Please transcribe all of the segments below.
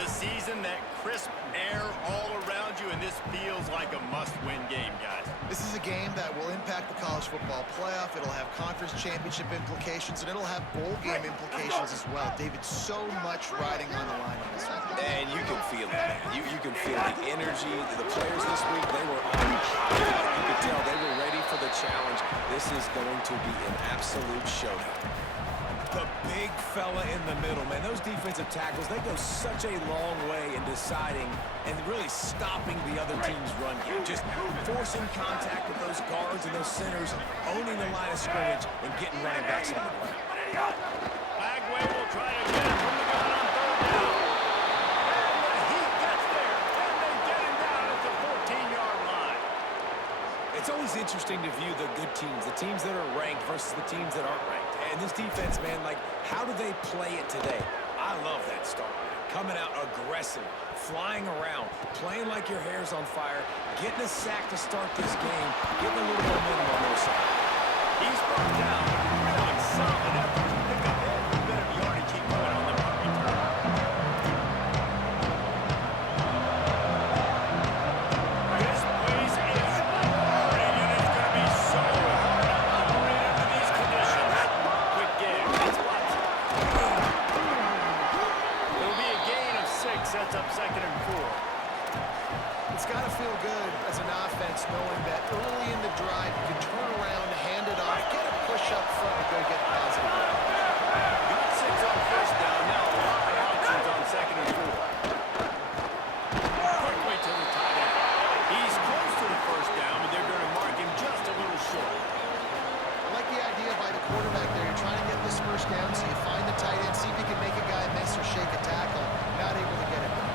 the season, that crisp air all around you, and this feels like a must-win game, guys. This is a game that will impact the college football playoff. It'll have conference championship implications, and it'll have bowl game implications as well. David, so much riding on the line on this one. And you can feel it, man. You can feel the energy. The players this week, they were on fire. You could tell they were ready for the challenge. This is going to be an absolute showdown. The big fella in the middle, man. Those defensive tackles, they go such a long way in deciding and really stopping the other team's run game. Just forcing contact with those guards and those centers, owning the line of scrimmage, and getting running backs on the play. Bagway will try to get it from the gun on third down. And the heat gets there, and they get him down at the 14-yard line. It's always interesting to view the good teams, the teams that are ranked versus the teams that aren't ranked. And this defense, man, like, how do they play it today? I love that start, man. Coming out aggressive, flying around, playing like your hair's on fire, getting a sack to start this game, getting a little momentum on their side. He's brought down. Really solid effort to pick up every bit of yardage he could on the punt return. This place is roaring, and it's going to be so hard to operate under these conditions. Quick game. It's Watson. It'll be a gain of 6, sets up 2nd and 4. It's got to feel good as an offense knowing that early in the drive you can turn around, hand it off, get a push up front, and go get positive. Got 6 on first down. Now a lot of options on 2nd and 4. Quickly to the tight end. He's close to the first down, but they're going to mark him just a little short. I like the idea by the quarterback there. You're trying to get this first down, so you find the tight end, see if you can make a guy miss or shake a tackle. Not able to get it done.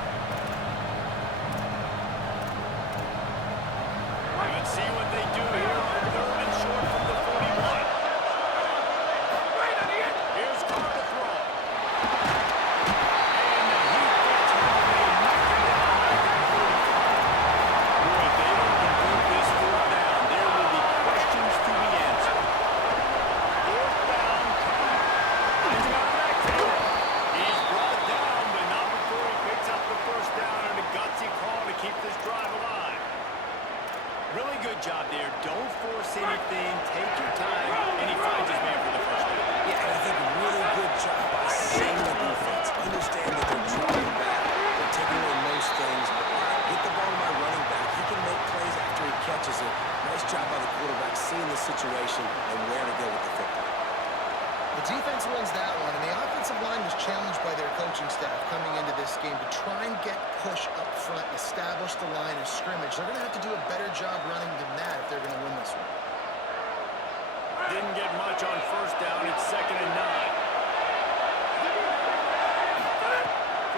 Let's see what they do here on 3rd and short from the 41. Here's Carr to throw. And the heat gets him, and they knock him down back at the 45. Boy, if they don't convert this 4th down, there will be questions to be answered. 4th down, Carr. He's got back to it. He's brought down, but not before he picks up the first down and a gutsy call to keep this drive alive. Really good job there. Don't force anything. Take your time. And he finds his man for the first down. Yeah, and I think a really good job by seeing the defense. Understand that they're drawing back. They're taking away most things. Get the ball to my running back. He can make plays after he catches it. Nice job by the quarterback seeing the situation and where to go with the football. The defense wins that one, and the offensive line was challenged by their coaching staff coming into this game to try and get push up front, establish the line of scrimmage. They're going to have to do a better job running than that if they're going to win this one. Didn't get much on first down. It's 2nd and 9.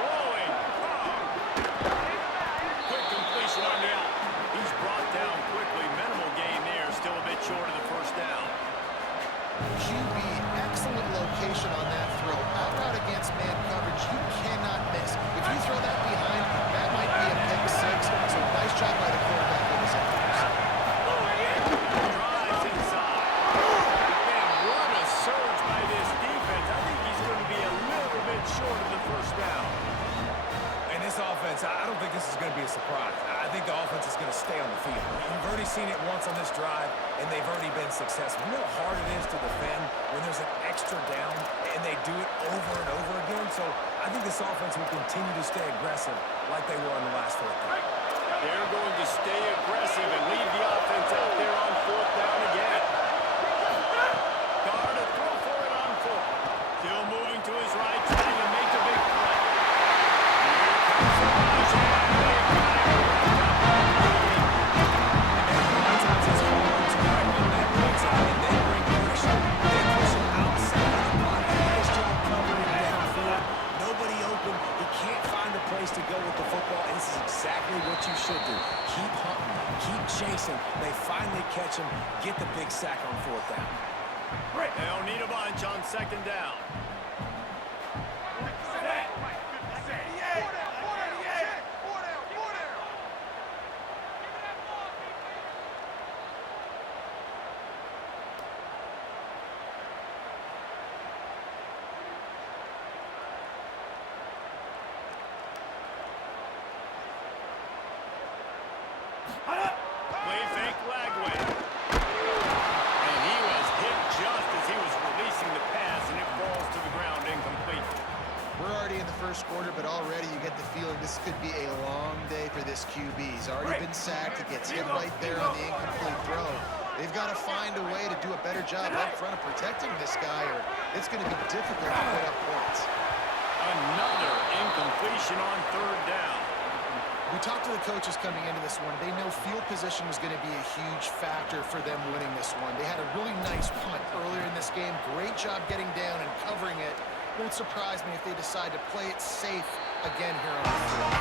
Throwing. Quick completion on the out. He's brought down quickly. Minimal gain there. Still a bit short of the first down. QB, excellent location on that throw. Out route against man coverage, you cannot miss. If you throw that behind, that might be a pick 6. So nice job by the quarterback with his efforts. Drives inside. Man, what a surge by this defense. I think he's going to be a little bit short of the first down. And this offense, I don't think this is going to be a surprise. I think the offense is going to stay on the field. You've already seen it once on this drive, and they've already been successful. You know how hard it is to defend when there's an extra down, and they do it over and over again. So I think this offense will continue to stay aggressive like they were on the last 4th down. They're going to stay aggressive and leave the offense out there on 4th down again. Carr to throw for it on 4th. Still moving to his right, trying to make a big play. To go with the football, and this is exactly what you should do. Keep hunting, keep chasing. They finally catch him, get the big sack on 4th down. They don't need a bunch on 2nd down. in the first quarter, but already you get the feeling this could be a long day for this QB. He's already been sacked. He gets hit right there on the incomplete throw. They've got to find a way to do a better job up front of protecting this guy, or it's going to be difficult to put up points. Another incompletion on third down. We talked to the coaches coming into this one. They know field position was going to be a huge factor for them winning this one. They had a really nice punt earlier in this game. Great job getting down and covering it. Won't surprise me if they decide to play it safe again here on the field.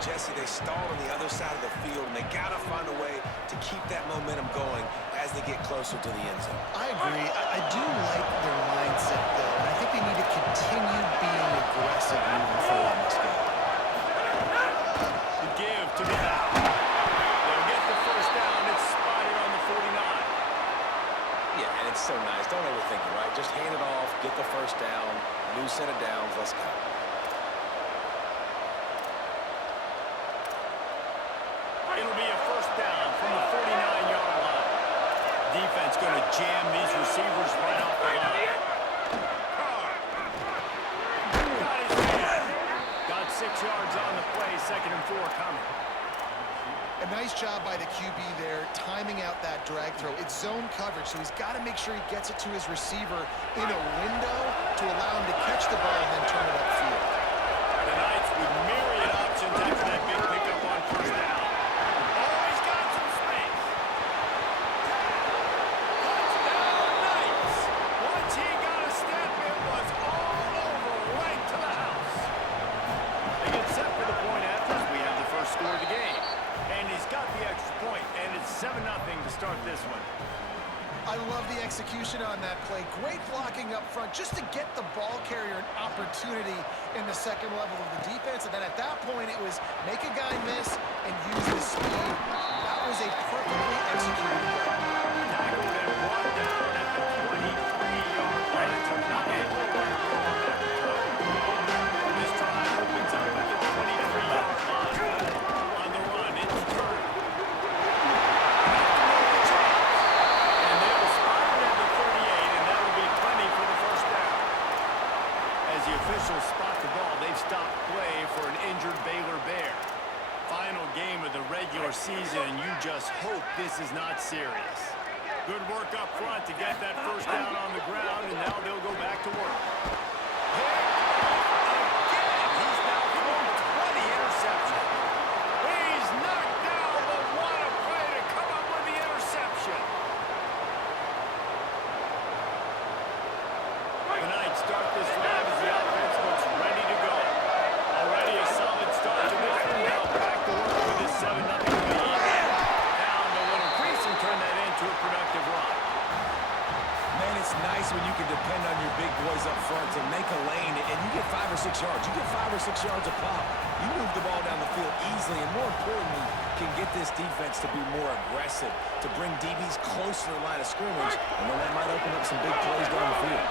Jesse, they stalled on the other side of the field, and they got to find a way to keep that momentum going as they get closer to the end zone. I agree. I do like their mindset, though, and I think they need to continue being aggressive moving forward in this game. The give to the out. They'll get the first down. It's spotted on the 49. Yeah, and it's so nice. Don't overthink it, right? Just hand it off, get the first down, new set of downs, let's go. It'll be a first down from the 49-yard line. Defense going to jam these receivers right off the line. Got his man. Got 6 yards on the play. 2nd and 4 coming. A nice job by the QB there, timing out that drag throw. It's zone coverage, so he's got to make sure he gets it to his receiver in a window to allow him to catch the ball and then turn it upfield. The Knights with myriad options after that big pickup on first down. Score the game, and he's got the extra point, and it's 7-0 to start this one. I love the execution on that play. Great blocking up front just to get the ball carrier an opportunity in the second level of the defense, and then at that point it was make a guy miss and use the speed. That was a perfectly executed play. Tackled and brought down at the 23-yard line. This drive opens up at the 23-yard line. Officials spot the ball. They've stopped play for an injured Baylor Bear. Final game of the regular season, and you just hope this is not serious. Good work up front to get that first down on the ground, and now they'll go back to work. Again, he's now thrown 20 interceptions. He's knocked down, but what a play to come up with the interception. The Knights start this drive as the offense looks ready to go. Already a solid start to this one. Now back to work with this 7-0 lead. Found a little crease and turn that into a productive run. Man, it's nice when you can depend on your big boys up front to make a lane, and you get 5 or 6 yards. You get 5 or 6 yards a pop. You move the ball down the field easily, and more importantly, can get this defense to be more aggressive, to bring DBs close to the line of scrimmage, and then that might open up some big plays down the field.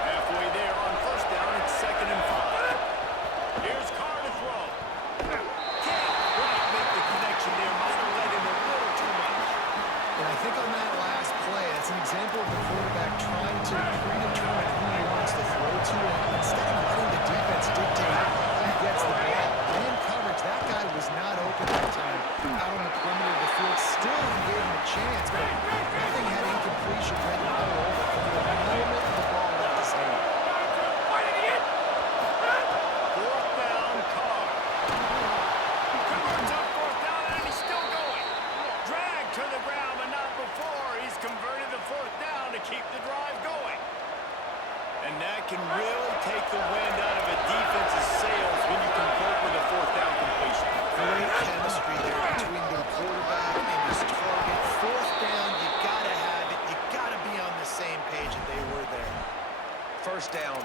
Halfway there on first down, it's 2nd and 5. Here's Carr to throw. Can't quite make the connection there. Might have let him a little too much. And I think on that last play, that's an example of the quarterback trying to predetermine who he wants to throw to, and instead of letting the defense dictate who gets the ball. Man coverage, that guy was not open that time. Out on the perimeter of the field, still he gave him a chance, but nothing had incompletion ready to go over from the moment the ball left his hand. Fourth down, Carr. Converts on fourth down, and he's still going. Drag to the ground, but not before. He's converted the fourth down to keep the drive going. And that can really take the wind out of a defense's sails when you convert with a fourth down completion. Great chemistry there between their quarterback and his target. Fourth down, you gotta have it. You gotta be on the same page, and they were there. First down,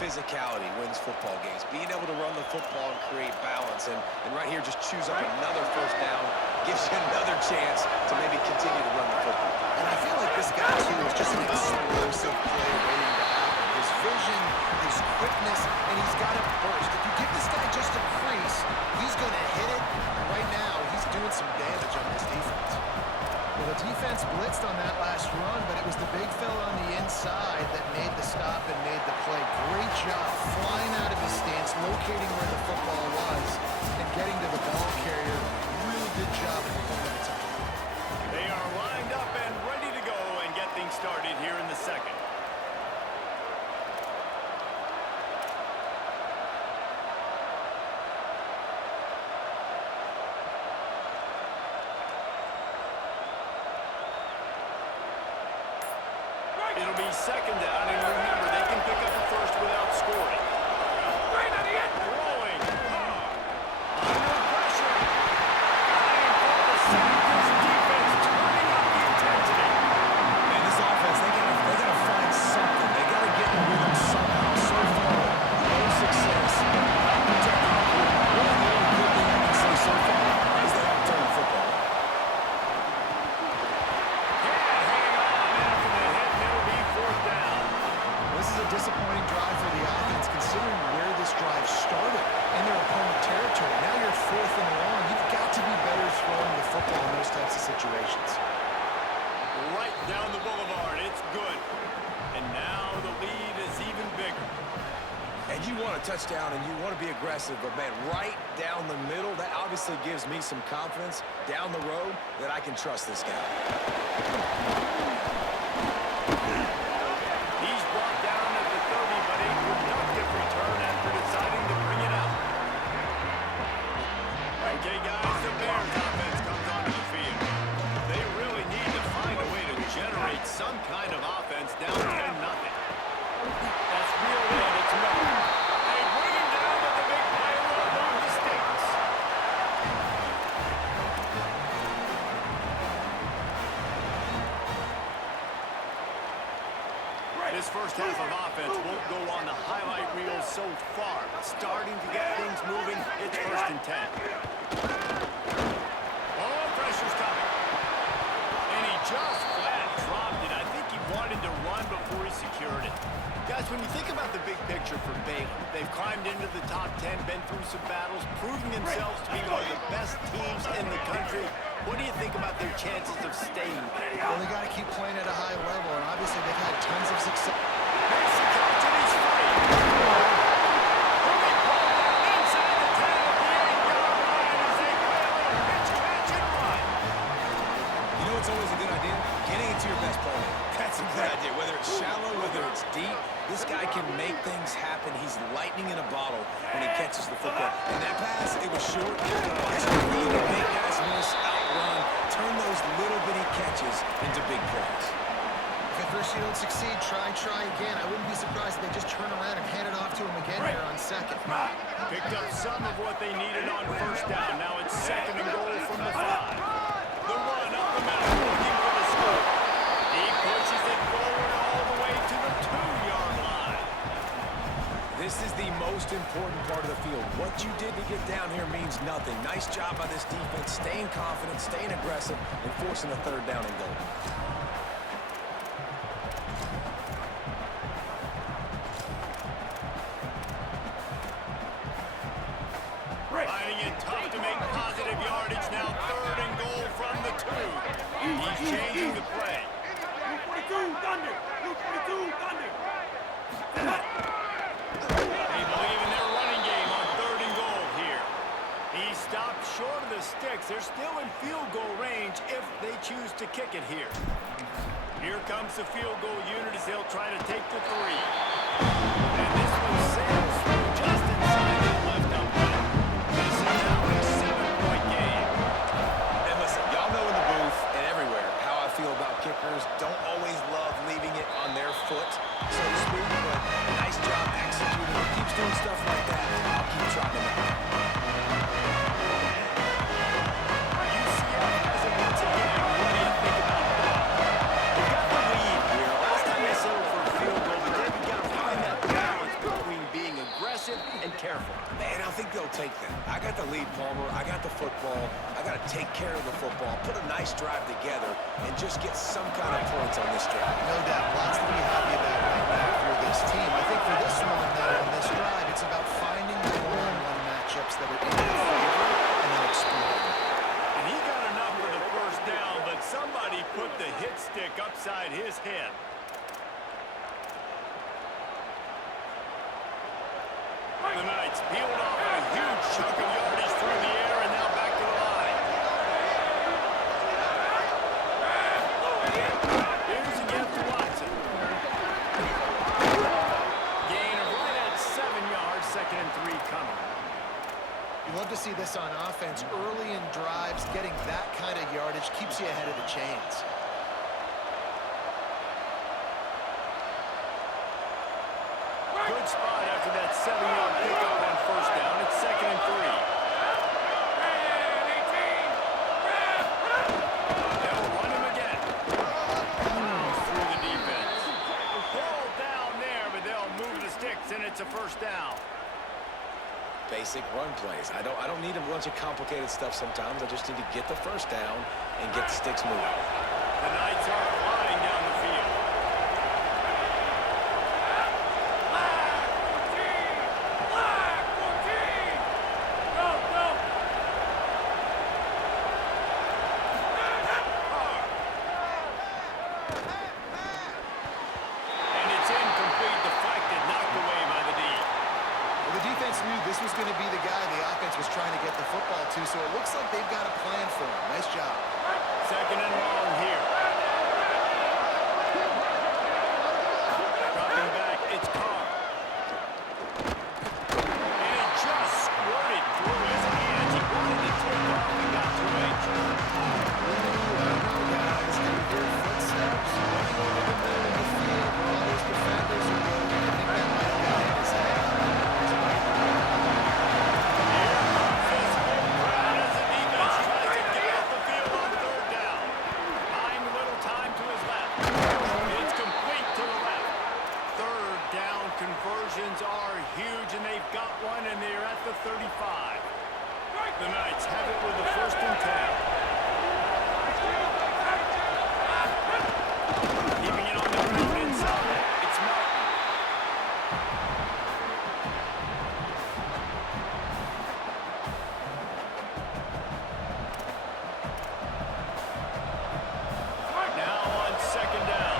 physicality wins football games. Being able to run the football and create balance. And right here, just choose up another first down. Gives you another chance to maybe continue to run the football. And I feel like this guy, too, is just an explosive play waiting to happen. His vision, his quickness, and he's The defense blitzed on that last run, but it was the big fella on the inside that made the stop and made the play. Great job flying out of his stance, locating where the football was, and getting to the ball carrier. Really good job at holding it. They are lined up and ready to go and get things started here in the second. It'll be second down, and remember, they can pick up a first without scoring. Throwing. Under pressure. Trying for the sack. This defense turning up the intensity. Man, this offense, they gotta find something. They gotta get in rhythm somehow. So far, no success. Not protecting the quarterback. One of the only good thing I can say so far is they haven't turned the football. Disappointing drive for the offense, considering where this drive started in their opponent territory. Now you're 4th and long. You've got to be better throwing the football in those types of situations. Right down the boulevard. It's good. And now the lead is even bigger. And you want a touchdown and you want to be aggressive, but man, right down the middle, that obviously gives me some confidence down the road that I can trust this guy. He's brought down at the 30, but a productive return after deciding to bring it out. Okay, guys, the Bears offense comes onto the field. They really need to find a way to generate some kind of offense down 10-0. That's real in. It's Miller. They bring him down, but the big play will move the sticks. This first half of offense won't go on the highlight reel so far, but starting to get things moving, it's 1st and 10. Oh, pressure's coming. And he just flat dropped it. I think he wanted to run before he secured it. Guys, when you think about the big picture for Baylor, they've climbed into the top 10, been through some battles, proving themselves to be one of the best teams in the country. What do you think about their chances of staying there? Well, they got to keep playing at a high level, and obviously they've had tons of success. Makes the catch, and he's free. Moving ball down inside the 10 at the 8-yard line as they Baylor pitch, catch, and run. You know what's always a good idea? Getting it to your best player. That's a good idea. Whether it's shallow, whether it's deep, this guy can make things happen. He's lightning in a bottle when he catches the football. And that pass, it was short. It's a really big guys miss, outrun, turn those little bitty catches into big plays. If at first you don't succeed, try again. I wouldn't be surprised if they just turn around and hand it off to him again here on second. Picked up some of what they needed on first down. Now it's 2nd and goal from the 5. The run up the middle, looking for the score. He pushes it forward all the way to the 2-yard line. This is the most important part of the field. What you did to get down here means nothing. Nice job by this defense, staying confident, staying aggressive, and forcing a 3rd down and goal. Finding it tough to make positive yardage. Now 3rd and goal from the 2. He's changing the play. They believe in their running game on 3rd and goal here. He stopped short of the sticks. They're still in field goal range if they choose to kick it here. Here comes the field goal unit as they'll try to take the 3. And this one sails through just inside the left upright. This is now a 7-point game. And listen, y'all know in the booth and everywhere how I feel about kickers. Don't always love leaving it on their foot, so to speak, but nice job executing. He keeps doing stuff like that. I'll keep trying to make it. UCF has it once again. What do you think about that? They've got the lead here. Last time they settled for a field goal, but then you got to find that balance between being aggressive and careful. Man, I think they'll take that. I got the lead, Palmer. I got the football. I got to take care of the football, put a nice drive together, and just get some kind of points on this drive. No doubt. Lots to be happy about right now for this team. I think for this one, though, on this drive, it's about finding the one-on-one matchups that are in their favor and then exploring. And he got enough for the first down, but somebody It's peeled off a huge chunk of yardage through the air and now back to the line. Here's again to Watson. Gain of right at 7 yards, 2nd and 3 coming. You love to see this on offense. Early in drives, getting that kind of yardage keeps you ahead of the chains. Good spot after that 7-yard pickup on 1st down. It's 2nd and 3. They'll run him again. Through the defense. Pulled down there, but they'll move the sticks, and it's a 1st down. Basic run plays. I don't need a bunch of complicated stuff sometimes. I just need to get the 1st down and get the sticks moving. The Knights are flying down the field. This was going to be the guy the offense was trying to get the football to, so it looks like they've got a plan for him. Nice job. 2nd and long here. Dropping back, it's Carr. And it just squirted through his hands. He wanted to take off and got too anxious. Guys, can you hear footsteps running over the middle of the field where all those defenders are going? I think that might have got his head. Conversions are huge, and they've got one, and they're at the 35. The Knights have it with the 1st and 10. Keeping it on the ground inside. It's Martin. Now on 2nd down.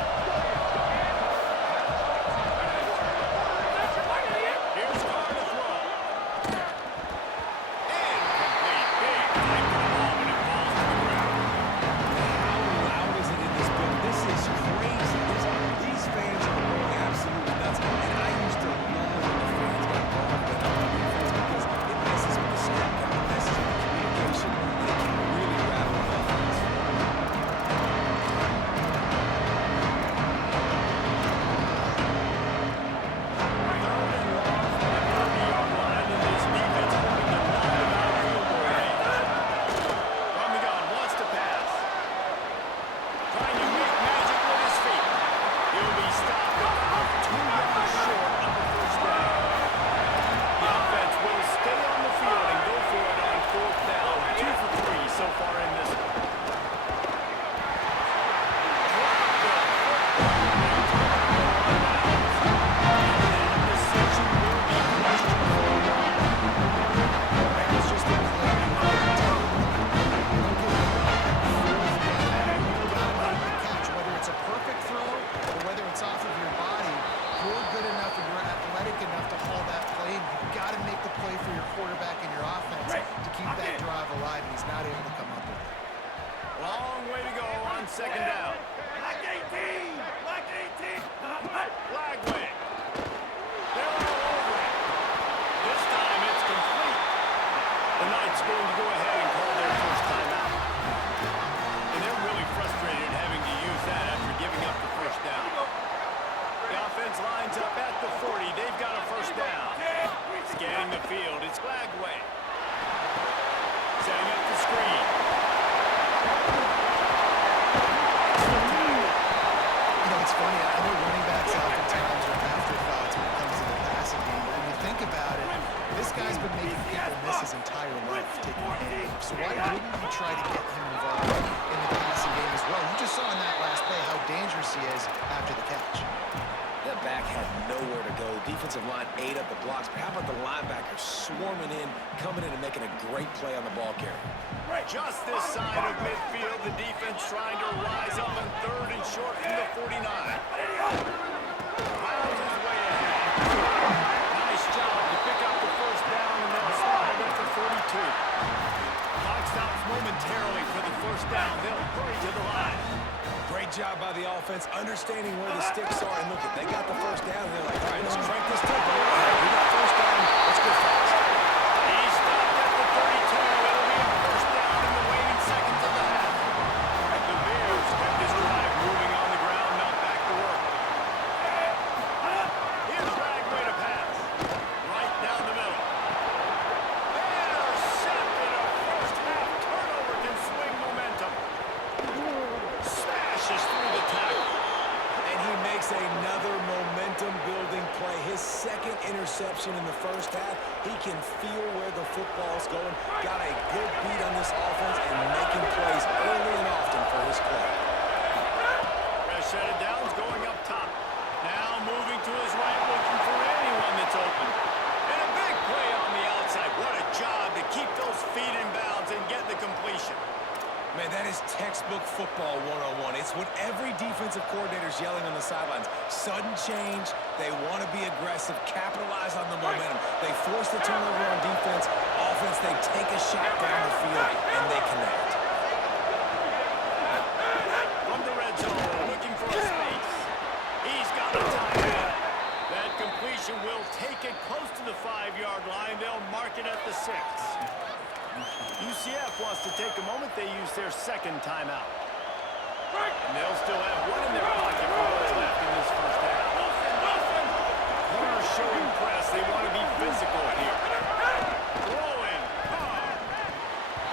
Long way to go on 2nd down. Black 18! Black 18! Flag wing. They're all over it. This time it's complete. The Knights going to go ahead and call their 1st timeout. And they're really frustrated having to use that after giving up the 1st down. The offense lines up at the 40. They've got a 1st down. Scanning the field. It's flag wing. Setting up the screen. It's funny, I know running backs oftentimes are afterthoughts when it comes to the passing game, but when you think about it, this guy's been making people miss his entire life taking him off. So why wouldn't you try to get him involved in the passing game as well? You just saw in that last play how dangerous he is after the catch. That back had nowhere to go. Defensive line ate up the blocks, but how about the linebackers swarming in, coming in and making a great play on the ball carrier? Just this side of midfield, the defense trying to rise up on 3rd and short from the 49. Miles is way ahead. Nice job to pick up the 1st down. offense, understanding where the sticks are. And look, if they got the first down, they're like, all right, let's crank this tempo. All right, we got first down. Let's go fast. He stopped at the 32. It'll be a first down in the waning seconds of the half. And the Bears kept this drive moving on the ground, not back to work. Here's Ragway to pass. Right down the middle. Intercepted. A first half turnover can swing momentum. Smashes through the tackle. And he makes another momentum-building play. His second interception in the first half. He can feel where the football's going. Got a good beat on this offense and making plays early and often for his club. Fresh set of downs going up top. Now moving to his right, looking for anyone that's open. And a big play on the outside. What a job to keep those feet in bounds and get the completion. Man, that is textbook football 101. It's what every defensive coordinator's yelling on the sidelines. Sudden change. They want to be aggressive, capitalize on the momentum. They force the turnover on defense. Offense, they take a shot down the field, and they connect. From the red zone, looking for a space. He's got the timeout. That completion will take it close to the 5-yard line. They'll mark it at the 6. UCF wants to take a moment. They use their second timeout. And they'll still have one in their pocket for what's left in this first half. Corners showing press. They want to be physical here. Throwing.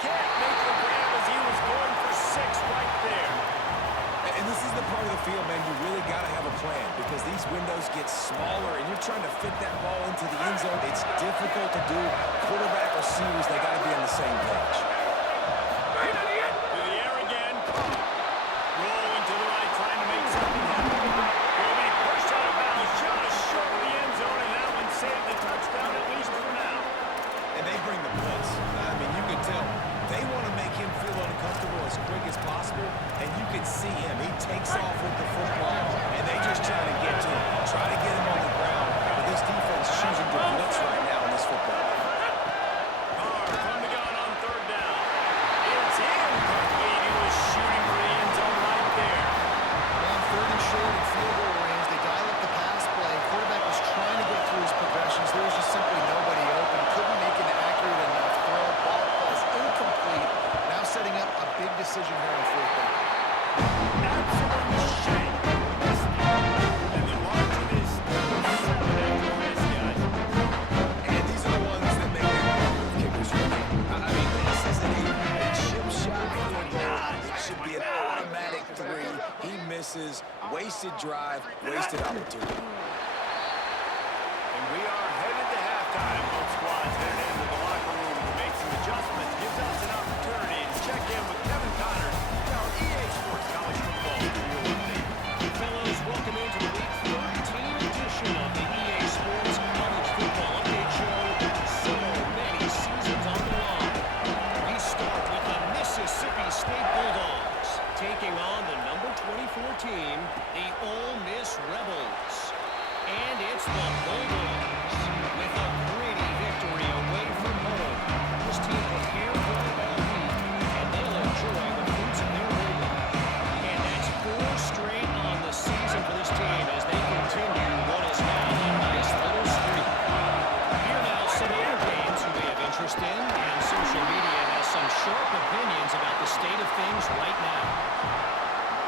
Can't make the grab as he was going for 6 right there. And this is the part of the field, man, you really got to have a plan because these windows get smaller and you're trying to fit that ball into the end zone. It's difficult to do. Quarterback, receivers, they got to be on the same page. To the air again. Rolling to the right, trying to make something happen. Will be pushed out of bounds just short of the end zone, and that one saved the touchdown at least for now. And they bring the blitz. I mean, you can tell. They want to make him feel uncomfortable as quick as possible, and you can see him. He takes off with the football, and they just try to get to him, try to get him on the ground. But this defense choosing to blitz right now in this football game. Carr from the gun on third down. It's incomplete. He was shooting for the end zone right there. On third and short and field goal range, they dial up the pass play. Quarterback was trying to get through his progressions. There was just simply nobody open. Couldn't make an accurate enough throw. Ball falls incomplete. Now setting up a big decision here on fourth down. Absolute shame. And the margin is 7 after this, guys. And these are the ones that make the kickers ready. I mean, this isn't a chip shot field goal. It should be an automatic 3. He misses. Wasted drive, wasted opportunity. And we are headed to halftime. Both squads headed into the locker room to make some adjustments. Gives us an opportunity to check in with Kevin Connors, our EA Sports College Football Review Update. Fellows, welcome into the Week 13 edition of the EA Sports College Football Update Show. So many seasons on the line. We start with the Mississippi State Bulldogs taking on the number 24 team, the Ole Miss Rebels. And it's the Bulldogs with a gritty victory away from home. This team prepared for it all week, and they'll enjoy the fruits of their labor. And that's 4 straight on the season for this team as they continue what is now a nice little streak. Here now some other games you may have interest in, and social media has some sharp opinions about the state of things right now.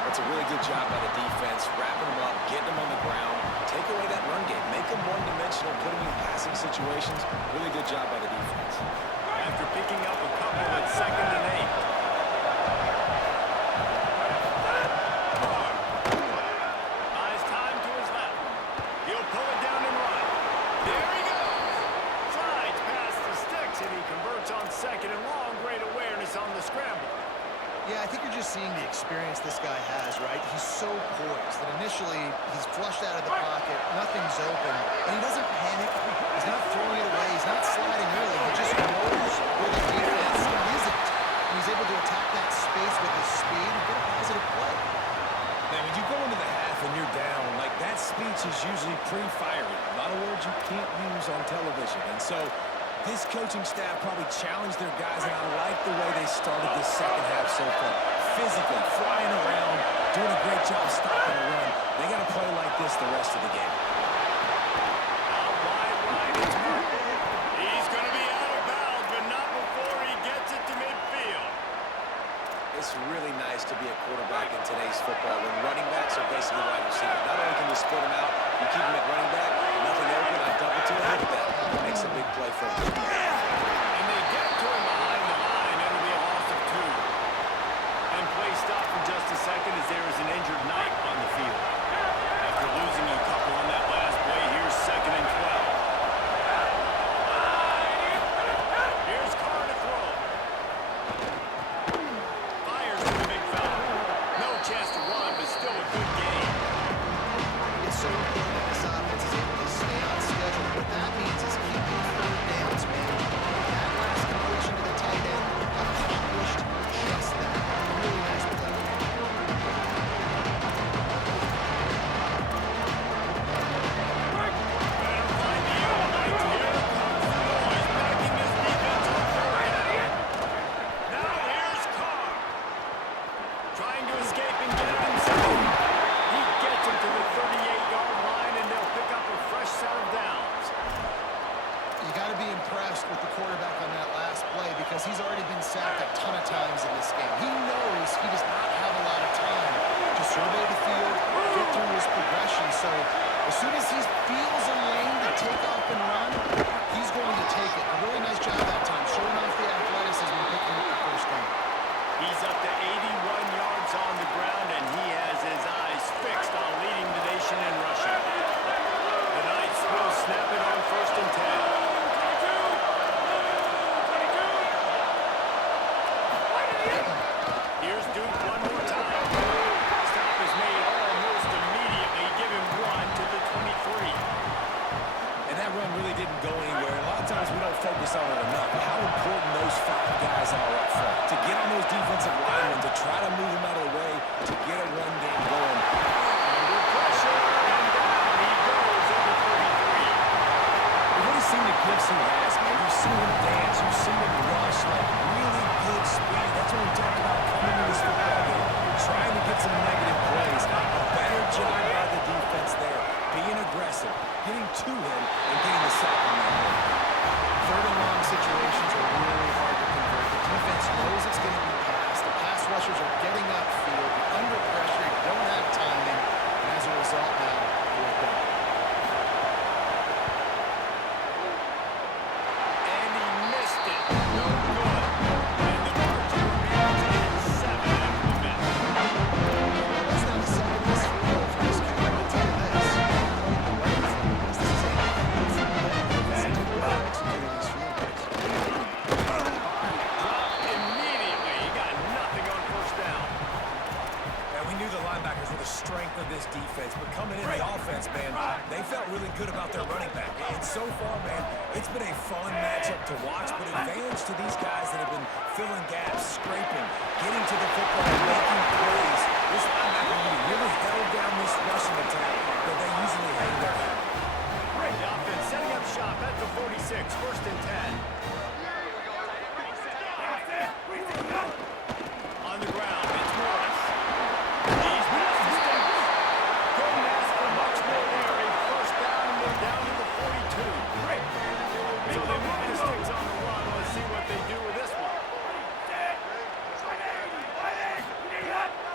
That's a really good job by the defense, wrapping them up, getting them on the ground, take away that run game, make them one-dimensional, put them in passing situations. Really good job by the defense. After picking up a couple at 2nd and 8. Carr buys time to his left. He'll pull it down and run. There he goes. Slides past the sticks, and he converts on 2nd and long. Great awareness on the scramble. Yeah, I think you're just seeing the experience this guy has, right? He's so poised that initially he's flushed out of the pocket, nothing's open, and he doesn't panic. He's not throwing it away. He's not sliding early. He just knows where the defense isn't. And he's able to attack that space with his speed and get a positive play. Now, when you go into the half and you're down, like that speech is usually pretty fiery. A lot of words you can't use on television. And so this coaching staff probably challenged their guys, and I like the way they started this second half so far. Physically, flying around, doing a great job stopping the run. They got to play like this the rest of the game. Out wide right, it's Martin. He's going to be out of bounds, but not before he gets it to midfield. It's really nice to be a quarterback in today's football when running backs are basically wide receivers. Not only can you split them out, you keep them at running back, nothing open, I double to him with that. Makes a big play for him. And they get to him behind the line. It'll be a loss of 2. And play stop for just a second as there is an injured Knight on the field. After losing a couple on that last play, here's 2nd and 12. Here's Carr to throw. Fires to the big fella. No chance to run, but still a good game. It's so important that this offense is able to stay on schedule. What that means is keeping 3rd downs, man. That last completion to the tight end accomplished just that. Really nice play. Better find the Knight. Here comes the boys, backing this defense on 3rd down. Now here's Carr. Trying to escape and get it himself. He gets him to the 38-yard line, and they'll pick up a fresh set of downs. You got to be impressed with the quarterback on that last play because he's already been sacked a ton of times in this game. He knows he does not have a lot of time to survey the field, get through his progression. So as soon as he feels a lane to take off and run, he's going to take it. A really nice job that time, showing off the athleticism and picking up the first down. He's up to 81 yards on the ground, and he has his eyes fixed on leading the nation in rushing. The Knights will snap it on 1st and 10. Here's Duke one more time. Stop is made almost immediately. Give him 1 to the 23. And that run really didn't go anywhere. A lot of times we don't focus on it enough, but how important those 5 guys are up front. To get on those defensive linemen, to try to move them out of the way, to get a run game going. Under pressure, and down he goes over 33. We've really seen the gifts he has, man. You've seen him dance. You've seen him rush, like really good speed. That's what we talked about coming into this football game. Trying to get some negative plays. A better job by the defense there. Being aggressive, getting to him, and getting the sack on that one. 3rd and long situations are really hard to convert. The defense knows it's going to be passed. The pass rushers are getting upfield. You're under pressure. You don't have timing. And as a result now, you're down. And he missed it. No good. And the margin remains at 7 after the miss. That's not a second miss field for this guy. I'm going to tell you this. This is a executing these field goals. Dropped immediately. He got nothing on 1st down. And we knew the linebackers were the strength of this defense, but coming in the offense, man, they felt really good about their running back. And so far, man, it's been a fun matchup to watch, but advantage to these guys that have been filling gaps, scraping, getting to the football, making plays. This linebacker unit really held down this rushing attack that they usually hang their hat. The offense setting up shop at the 46, 1st and 10. On the ground, it's Morris. He's past the sticks. Couldn't ask for much more there. A 1st down, and they're down to the 42. So they move the sticks on the run. Let's see what they do with this one.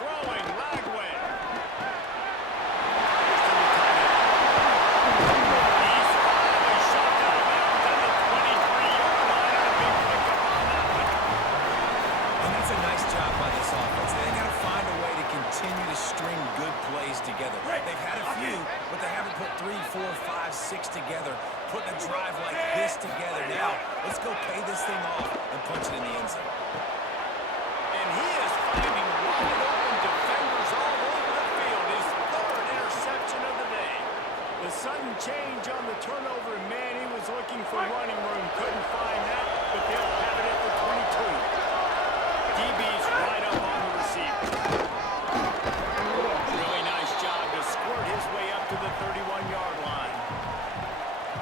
Throwing, Lagway. He's finally shot out of bounds at the 23-yard line. And a big pickup on that one. And that's a nice job by this offense. They got to find a way to continue to string good plays together. They've had a few, but they haven't put 3, 4, 5, 6 together, putting a drive like this together. Now, let's go pay this thing off and punch it in the end zone. And he is finding wide open defenders all over the field. His 3rd interception of the day. The sudden change on the turnover, and man, he was looking for running room. Couldn't find that, but they'll have it at the 22. DB's right up on the receiver. Really nice job to squirt his way up to the 31-yard line.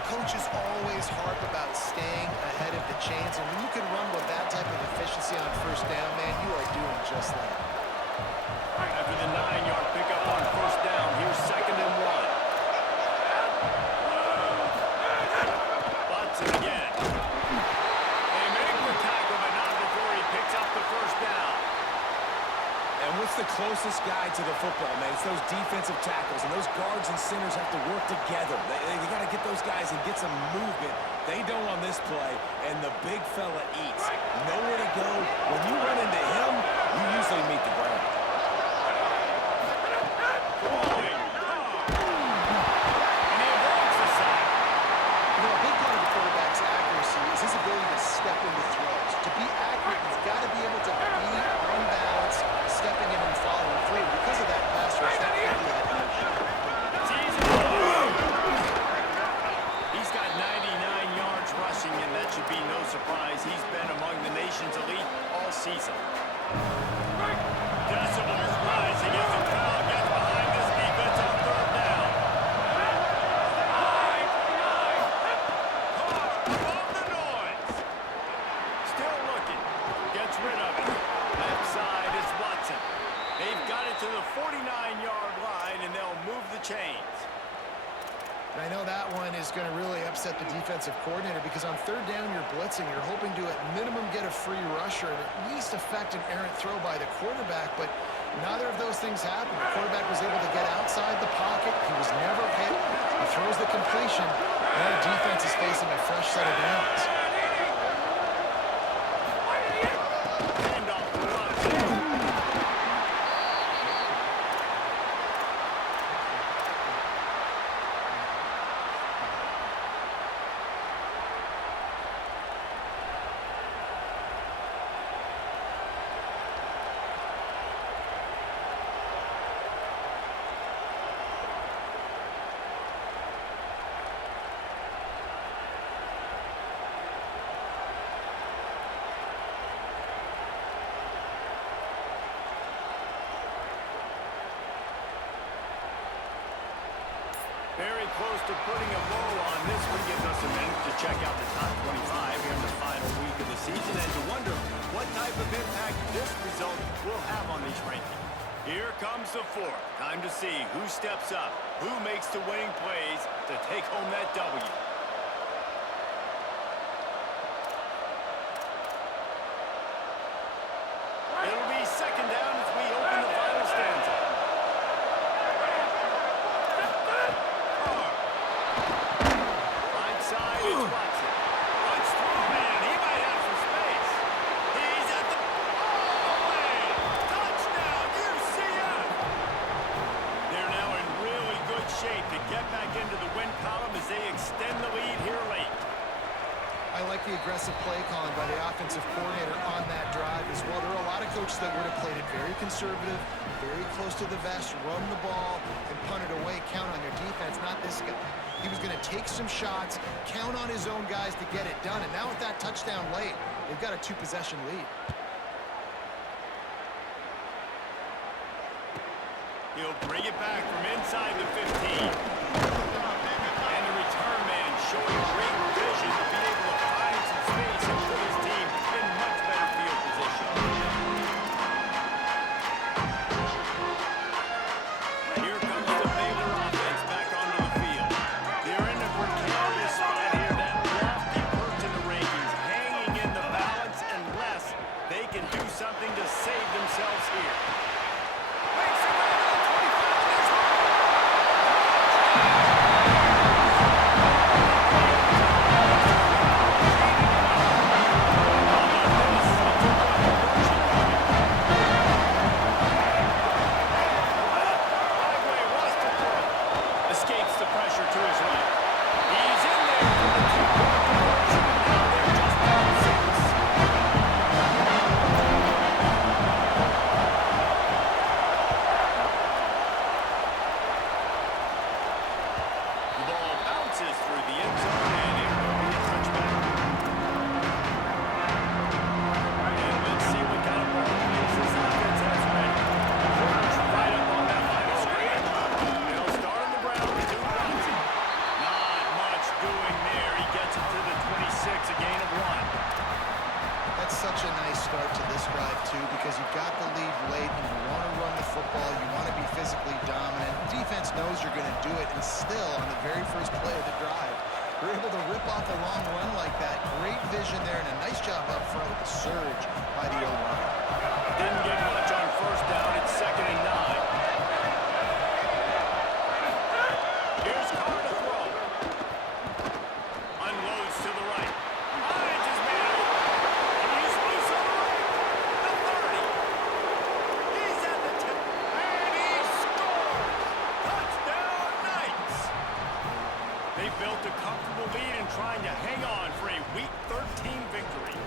Coaches always harp about staying ahead of the chains, and when you can run with that type of efficiency on 1st down, man, you are doing just that. After the 9-yard pickup on first down. Here's 2nd and 1. Butts it again. They make the tackle, but not before he picks up the first down. And what's the closest guy to the football, man? It's those defensive tackles, and those guards and centers have to work together. They got to get those guys and get some movement. They don't on this play, and the big fella eats. Nowhere to go. When you run into him, you usually meet the ground. And he avoids the sack. You know, a big part of the quarterback's accuracy is his ability to step into throws. To be accurate, you've got to be able to be on balance, stepping in and following through. Because of that pass rush, that really had no shot. He's got 99 yards rushing, and that should be no surprise. He's been among the nation's elite all season. Decibels rising as the crowd gets behind this defense on 3rd down. Above the noise. Still looking. Gets rid of it. Left side is Watson. They've got it to the 49-yard line, and they'll move the chains. And I know that one is going to really upset the defensive coordinator because on 3rd down you're blitzing. You're hoping to at minimum get a free rusher and at least affect an errant throw by the quarterback, but neither of those things happened. The quarterback was able to get outside the pocket. He was never hit. He throws the completion, and the defense is facing a fresh set of downs. Handoff to Watson. Very close to putting a bow on this one. Gives us a minute to check out the top 25 here in the final week of the season and to wonder what type of impact this result will have on these rankings. Here comes the 4th. Time to see who steps up, who makes the winning plays to take home that W. It'll be 2nd down as we open the final stanza. Right side is Watson. Runs through, man. He might have some space. He's at the... Oh, touchdown, UCF! They're now in really good shape to get back into the win column as they extend the lead here late. I like the aggressive play calling by the offensive coordinator on that drive as well. There are a lot of coaches that would have played it very conservative, very close to the vest, run the ball, and punt it away, count on your defense. Not this guy. He was going to take some shots, count on his own guys to get it done. And now with that touchdown late, they've got a 2-possession lead. He'll bring it back from inside the 15. And the return man showing great vision to be able to find some space and put his team in much better field position. Here comes the Baylor offense back onto the field. They're in a precarious spot here, that lofty perch in the rankings, hanging in the balance unless they can do something to save themselves here. Makes it right on 25 this one. drive too, because you've got the lead late and you want to run the football. You want to be physically dominant. Defense knows you're going to do it, and still on the very first play of the drive, we're able to rip off a long run like that. Great vision there, and a nice job up front with the surge by the O-line. Didn't get much on first down. It's 2nd and 9. Here's Carr to throw. Unloads to the right. Finds his man open. And he's loose on the right. The 30. He's at the 10. And he scores. Touchdown, Knights. They built a comfortable lead and trying to hang on for a Week 13 victory.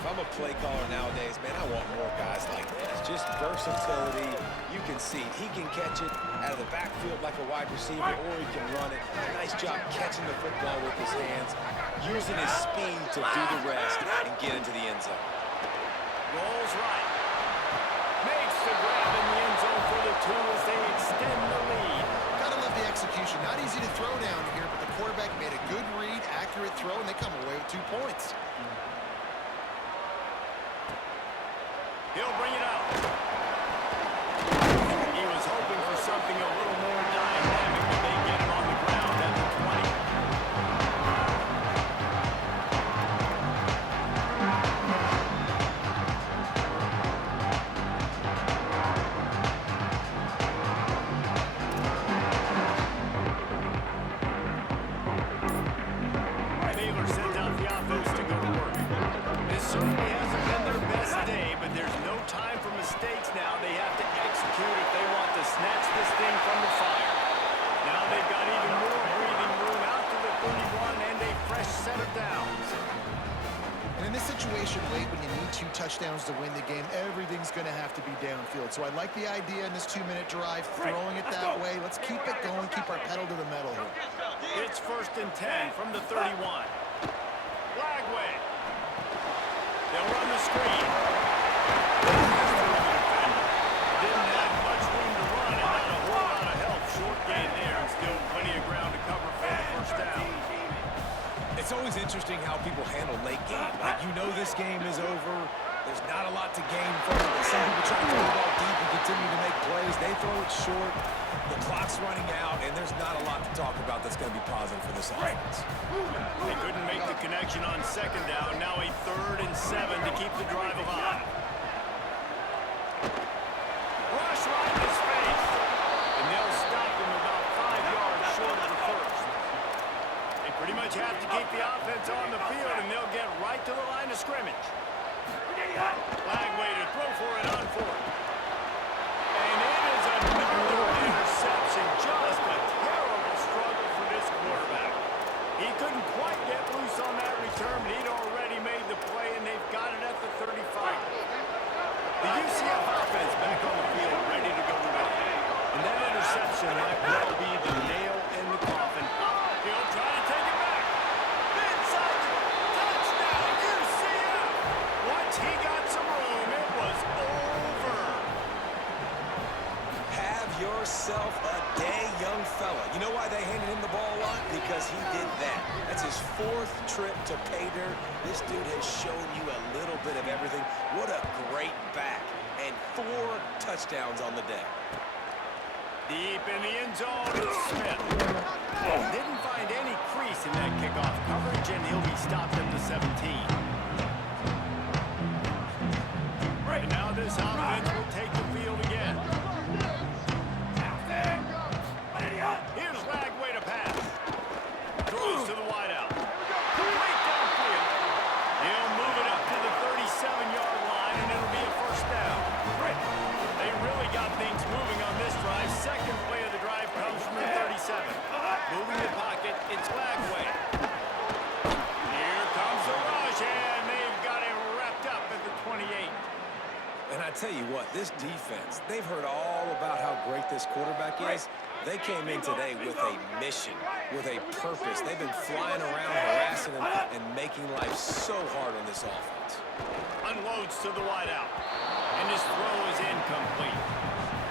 If I'm a play caller nowadays, man, I want more guys like this. Just versatility. You can see he can catch it out of the backfield like a wide receiver, or he can run it. Nice job catching the football with his hands, using his speed to do the rest and get into the end zone. Rolls right. Makes the grab in the end zone for the 2 as they extend the lead. Gotta love the execution. Not easy to throw down here, but the quarterback made a good read, accurate throw, and they come away with 2 points. He'll bring it out. He was hoping for something a little more dynamic, but they get him on the ground at the 20. Baylor sends out the offense to go to work. This certainly hasn't been their best day, but there's no time for mistakes now. They have to execute if they want to snatch this thing from the fire. Now they've got even more breathing room out to the 31 and a fresh set of downs. And in this situation late, when you need 2 touchdowns to win the game, everything's going to have to be downfield. So I like the idea in this 2-minute drive, throwing it that way. Let's keep it going, keep our pedal to the metal here. It's 1st and 10 from the 31. Flagway. They'll run the screen. Didn't have much room to run and not a whole lot of help. Short gain there and still plenty of ground to cover for the first down. It's always interesting how people handle late game. Like, you know this game is over. There's not a lot to gain from it. But some people try to throw the ball deep and continue to make plays. They throw it short. The clock's running out, and there's not a lot to talk about that's going to be positive for this offense. They couldn't make the connection on 2nd down. Now a 3rd and 7 to keep the drive alive. Rush right in his face. And they'll stop him about 5 yards short of the first. They pretty much have to keep the offense on the field, and they'll get right to the line of scrimmage. Flagway to throw for it on 4th. And it is another interception. Just a terrible struggle for this quarterback. He couldn't quite get loose on that return, but he'd already made the play, and they've got it at the 35. The UCF offense back on the field, ready to go to it. And that interception might well be the nail in the coffin. He'll try to take it back. Inside the touchdown, UCF. Once he got some room, it was over. Have yourself a day, young fella. You know why they handed him the ball a lot? Because he did that. That's his 4th trip to pay dirt. This dude has shown you a little bit of everything. What a great back. And 4 touchdowns on the day. Deep in the end zone, it's Smith. Didn't find any crease in that kickoff coverage, and he'll be stopped at the 17. Right now, this offense will take the field again. Here's Flagway to pass. Throws to the wideout. Complete downfield. He'll move it up to the 37-yard line, and it'll be a first down. They really got things moving on this drive. 2nd play of the drive comes from the 37. Moving the pocket, it's Flagway. Here comes the rush, and they've got it wrapped up at the 28. And I tell you what, this defense, they've heard all about how great this quarterback is. They came in today with a mission, with a purpose. They've been flying around, harassing him, and making life so hard on this offense. Unloads to the wideout, and his throw is incomplete.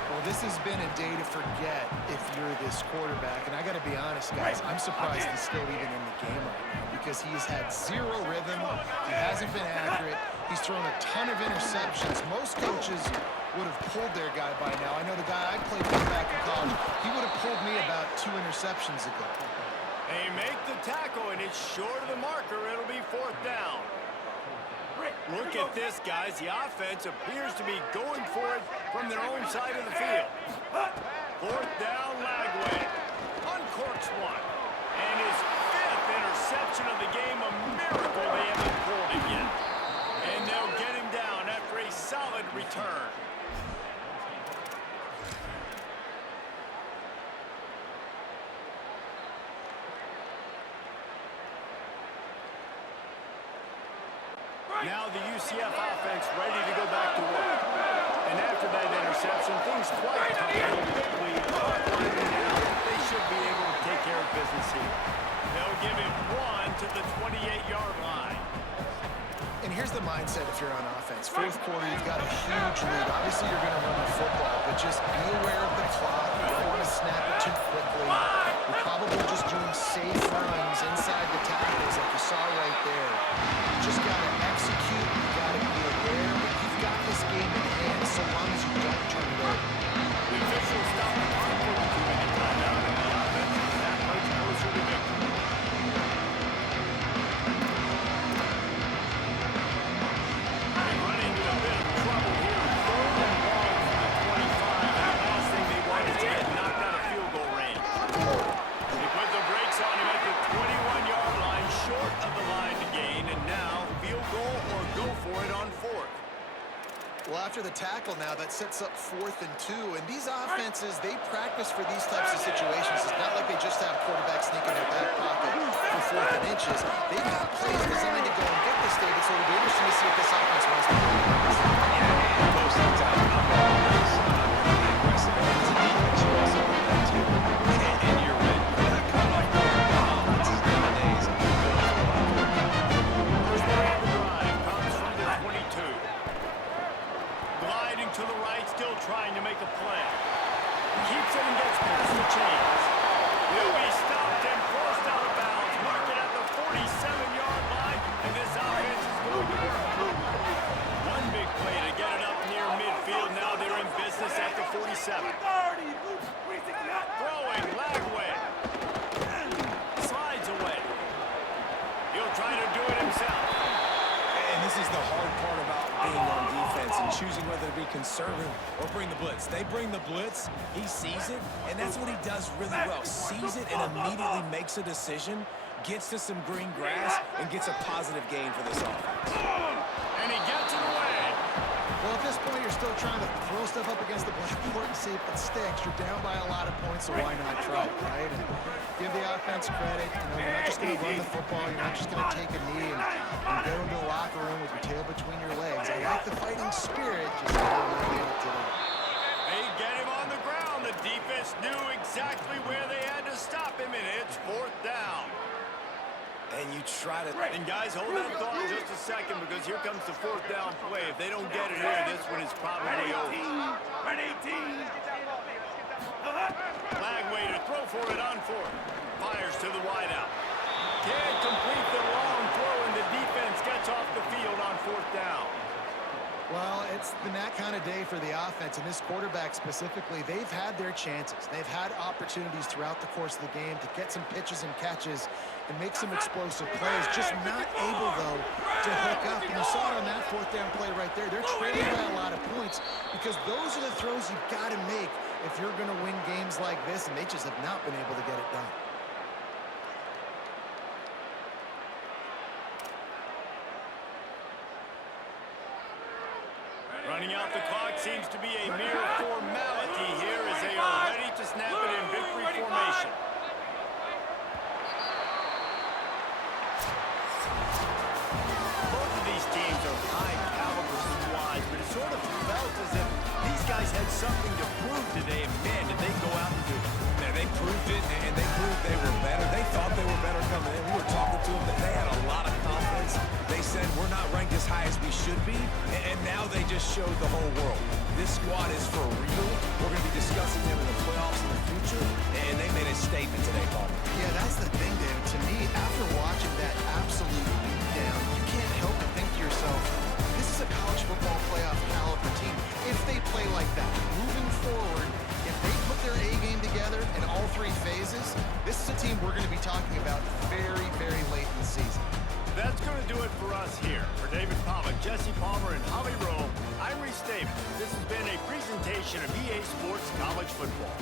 Well, this has been a day to forget if you're this quarterback. And I got to be honest, guys, I'm surprised he's still even in the game right now because he's had 0 rhythm. He hasn't been accurate. He's thrown a ton of interceptions. Most coaches would have pulled their guy by now. I know the guy I played with back in college, he would have pulled me about 2 interceptions ago. They make the tackle, and it's short of the marker. It'll be 4th down. Look at this, guys. The offense appears to be going for it from their own side of the field. 4th down, Lagway. Uncorks one. And his 5th interception of the game. A miracle they haven't pulled him yet. And they'll get him down after a solid return. Now the UCF offense ready to go back to work. And after that interception, things quite tumbled quickly. Now they should be able to take care of business here. They'll give him 1 to the 28-yard line. And here's the mindset if you're on offense. 4th quarter, you've got a huge lead. Obviously, you're going to run the football, but just be aware of the clock. You don't want to snap it too quickly. You're probably just doing safe runs inside the tackles like you saw right there. You just got to execute. You got to be aware. But you've got this game in hand so long as you don't turn it over. The officials stop the clock for the 2-minute timeout, and the offense is that much closer to victory. Well, after the tackle now, that sets up 4th and 2. And these offenses, they practice for these types of situations. It's not like they just have quarterbacks sneaking their back pocket for 4th and inches. They've got plays designed to go and get this, David, so it'll be interesting to see if this offense wants to do this. Yeah, and most of the time, I'm all nice. Aggressive. And as a defense, you also do that too. And you're ready for that comeback. Offense is nowadays going for a lot. First drive comes from the 22. Gliding to the right, still trying to make a play. Keeps it and gets past the chains. He'll be stopped and forced out of bounds. Mark it at the 47-yard line, and this offense is going to work. One big play to get it up near midfield. Now they're in business at the 47. Throwing, Lagway. Slides away. He'll try to do it himself. And this is the hard part about being on defense and choosing whether to be conservative or bring the blitz. They bring the blitz, he sees it, and that's what he does really well. Sees it and immediately makes a decision, gets to some green grass, and gets a positive gain for this offense. And he gets it away. Well, at this point, you're still trying to throw stuff up against the blackboard and see if it sticks. You're down by a lot of points, so why not try it, right? And give the offense credit. You know, you're not just going to run the football. You're not just going to take a knee and go into the locker room with your tail between your legs. I like the fighting spirit. Just today. They get him on the ground. The defense knew exactly where they had to stop him, and it's 4th down. And you try to... And guys, hold that thought just a second, because here comes the 4th down play. If they don't get it here, this one is probably over. Lagway to throw for it on 4th. Fires to the wideout. Can't complete the long throw, and the defense gets off the field on 4th down. Well, it's been that kind of day for the offense, and this quarterback specifically, they've had their chances. They've had opportunities throughout the course of the game to get some pitches and catches and make some explosive plays, just not able, though, to hook up. And you saw it on that 4th down play right there. They're trailing by a lot of points because those are the throws you've got to make if you're going to win games like this, and they just have not been able to get it done. Running out the clock seems to be a mere formality here as they are ready to snap it in victory formation. Both of these teams are high-caliber squads, but it sort of felt as if these guys had something to prove today, and man, did they go out and do it. Yeah, they proved it, and they proved they were better. They thought they were better coming in. We were talking to them that they had a lot of confidence. They said, we're not ranked as high as we should be, and now they just showed the whole world. This squad is for real. We're going to be discussing them in the playoffs in the future, and they made a statement today, Paul. Yeah, that's the thing, David. To me, after watching that absolute beatdown, you can't help but think to yourself, this do it for us here. For David Palmer, Jesse Palmer, and Holly Rowe, I'm Reese Davis. This has been a presentation of EA Sports College Football.